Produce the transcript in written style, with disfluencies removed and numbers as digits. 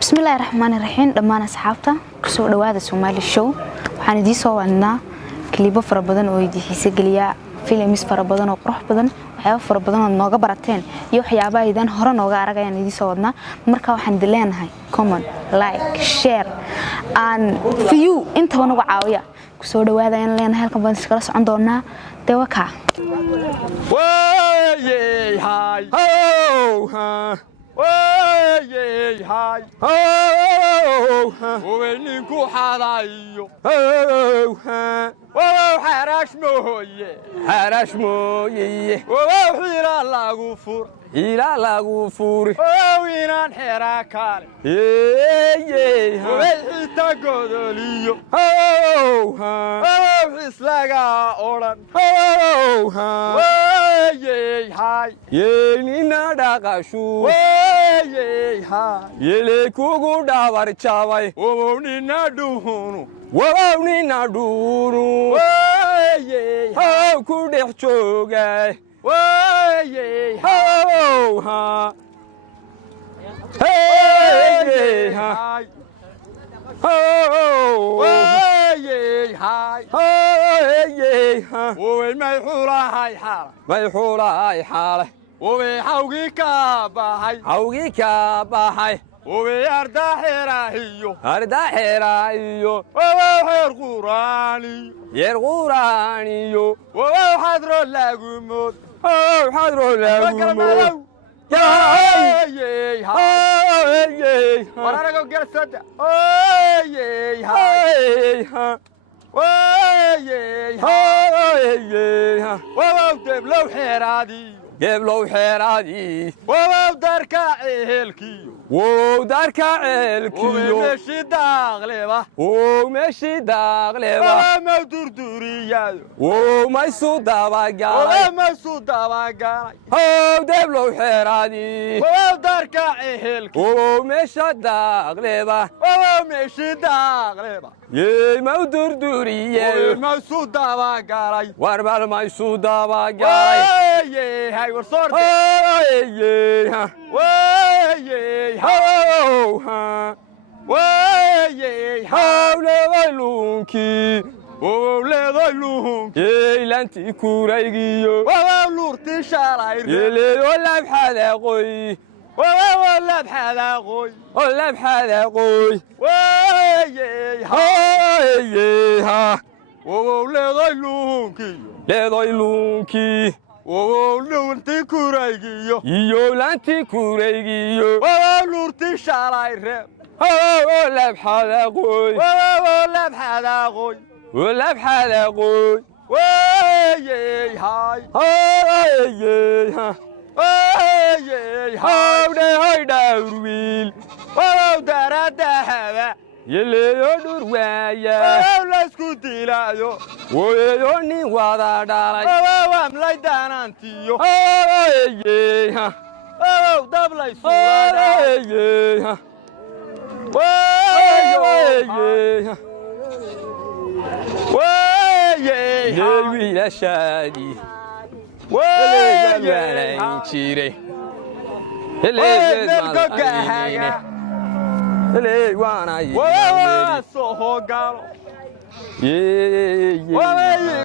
بسم الله الرحمن الرحيم دمان أصحابته كسو دوادا سومالي شو waxaan idin soo wadnaa kliibo fara badan oo idin xiiso geliya films fara badan oo qurux badan waxyaabo fara badan oo nooga barateen iyo waxyaabaha idin hore nooga aragayaan idin soo wadnaa marka waxaan dileenahay comment like share and view inta wana uga caawiya kusoo dhawaada in leenahay halkan baan iskala socon doonaa dewaka way hay ho ha way hay ho weninku xadaayo ho ha xarash mooye xira lagu fur inaan xira kale xita godoliyo islaga oran nina dhaqashu yele kugu dhabar jabay nina dhuhunu nina dhuru ku dhex joogay may xulahay xaale xawgii ka baxay arda xerahiyo yeer quraaniyo xadro lagu mood wararago gersada geblow xeraadii darka ceelkiyo meeshii daaqleba ma durduriyaado maysu dabagalay deblow xeraadii darka ceelkiyo meesha daaqleba ma durduriyaado maysu dabagalay warbal maysu dabagalay lanti kuraygiyo lurti shalayleeyo labxadaqoy leeday luunkii lanti kuraygiyo iyo lanti kuraygiyo lurti shalay reeb labxadaqoy dhawrwiil daradahaba yeleeyo dhur waaya laysku dilaayo weeyo nin wada dhalay amlay daanaantiyo dablaysuuleewiilashaadii jiray waana